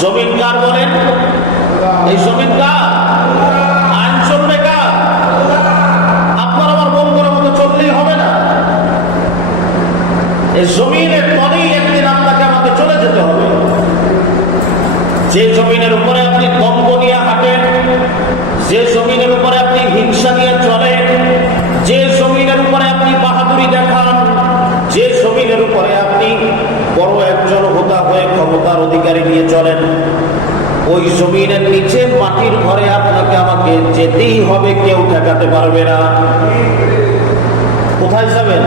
জমিন কার বলেন? এই জমিন কার? আইন চলবে কার? আপনার আমার মন করার মতো চললেই হবে না। এই জমিনের তলেই একদিন আপনাকে আমাকে চলে যেতে হবে। যে জমিনের উপরে আপনি দ্বন্দ্ব নিয়ে হাঁটেন, যে জমিনের উপরে আপনি হিংসা নিয়ে চলেন, যে জমিনের উপরে আপনি বাহাদুরি দেখান যে জমিনের উপরে আপনি বড় একজন হোতা হয়ে ক্ষমতার অধিকারী নিয়ে চলেন। ওই জমিনের নিচে মাটির ঘরে আপনাকে আমাকে যেতেই হবে, কেউ ঠেকাতে পারবে না। কোথায় যাবেন?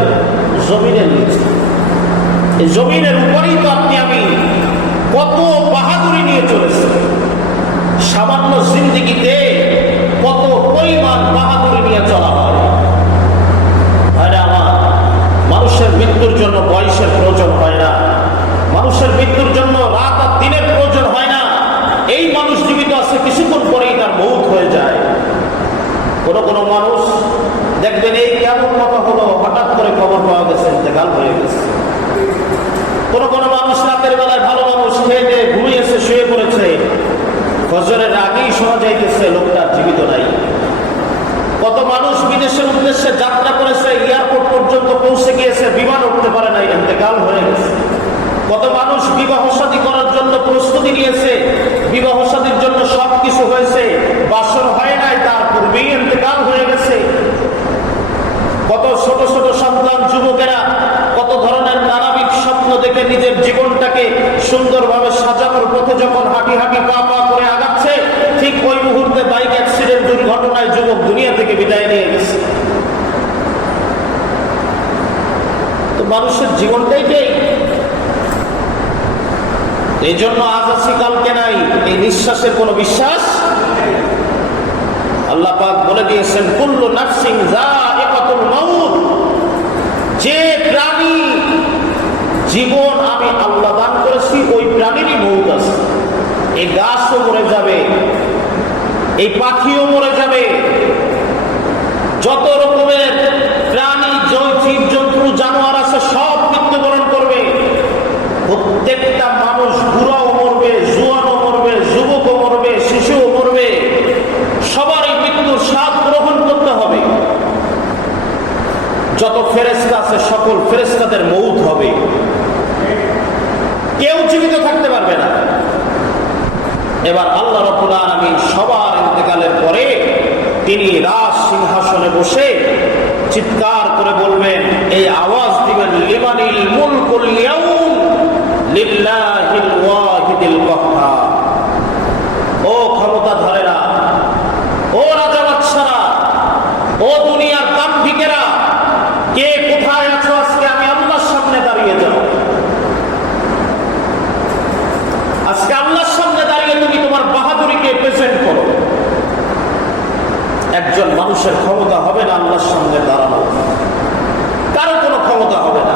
জমিনের নিচে। জমিনের উপরেই তো আপনি, আমি কত বাহাদুরি নিয়ে চলেছি সামান্য জিন্দিগিতে কত পরিমাণ বাহাদুরি নিয়ে চলা হয় ভাইরা আমার মানুষের মৃত্যুর জন্য বয়সের প্রয়োজন হয় না মানুষের মৃত্যুর জন্য রাত আর দিনের প্রয়োজন হয় না। এই মানুষ জীবিত আছে কিছুক্ষণ পরেই তার মৌত হয়ে যায়। কোন কোন মানুষ দেখবেন এই কেমন কথা হলো, হঠাৎ করে খবর পাওয়া গেছে, ইন্তেকাল হয়ে গেছে। কোন কোন মানুষ রাতের বেলায় ভালো মানুষ খেয়ে দিয়ে ঘুমিয়েছে, শুয়ে পড়েছে। ফজরের আগেই শোনা যাইতেছে, লোকটা জীবিত নাই। কত মানুষ বিদেশের উদ্দেশ্যে যাত্রা করেছে, এয়ারপোর্ট পর্যন্ত পৌঁছে গিয়েছে, বিমান উঠতে পারে নাই, ইন্তেকাল হয়ে গেছে কত মানুষ বিবাহ শাদী করার জন্য প্রস্তুতি নিয়েছে, বিবাহ শাদীর জন্য সবকিছু হয়েছে, বাসন হয় নাই, তার পূর্বেই ইন্তেকাল হয়ে গেছে। কত ছোট ছোট সন্তান, যুবকেরা কত ধরনের নানাবিক স্বপ্ন দেখে নিজের জীবনটাকে সুন্দরভাবে সাজানোর পথে যখন হাঁটি হাঁটি পা পা করে আগাচ্ছে, ঠিক ওই মুহূর্তে বাইক অ্যাক্সিডেন্ট দুর্ঘটনায় যুবক দুনিয়া থেকে বিদায় নিয়ে গেছে। তো মানুষের জীবনটাই নেই এই জন্য আজ আছি, কালকে নাই। এই নিঃশ্বাসের কোনো বিশ্বাস? আল্লাহ পাক বলে দিয়েছেন, কুল্লু মাউত। যে প্রাণী জীবন আমি আল্লাহ দান করেছি, ওই প্রাণীরই মৌত আছে। এই গাছও মরে যাবে, এই পাখিও মরে যাবে। যত রকমের কেউ জীবিত থাকতে পারবে না। এবার আল্লাহ রবুল্লা আমি সবার ইন্তেকালের পরে তিনি রাজ সিংহাসনে বসে চিৎকার করে বলবেন, এই আওয়াজ দিবেন লিমানিল মুলকুল ইয়াউম লিল্লাহিল ওয়াহিদিল কাহ্হার ও ক্ষমতা ধরেরা ও রাজা বাচ্চারা ও দুনিয়ার কাম্ভিকেরা কে কোথায় আছো আজকে আমি আল্লাহর সামনে দাঁড়িয়ে যাব আজকে আল্লাহর সামনে দাঁড়িয়ে তুমি তোমার বাহাদুরিকে প্রেজেন্ট করো। একজন মানুষের ক্ষমতা হবে না আল্লাহর সামনে দাঁড়ানো। কারও কোনো ক্ষমতা হবে না।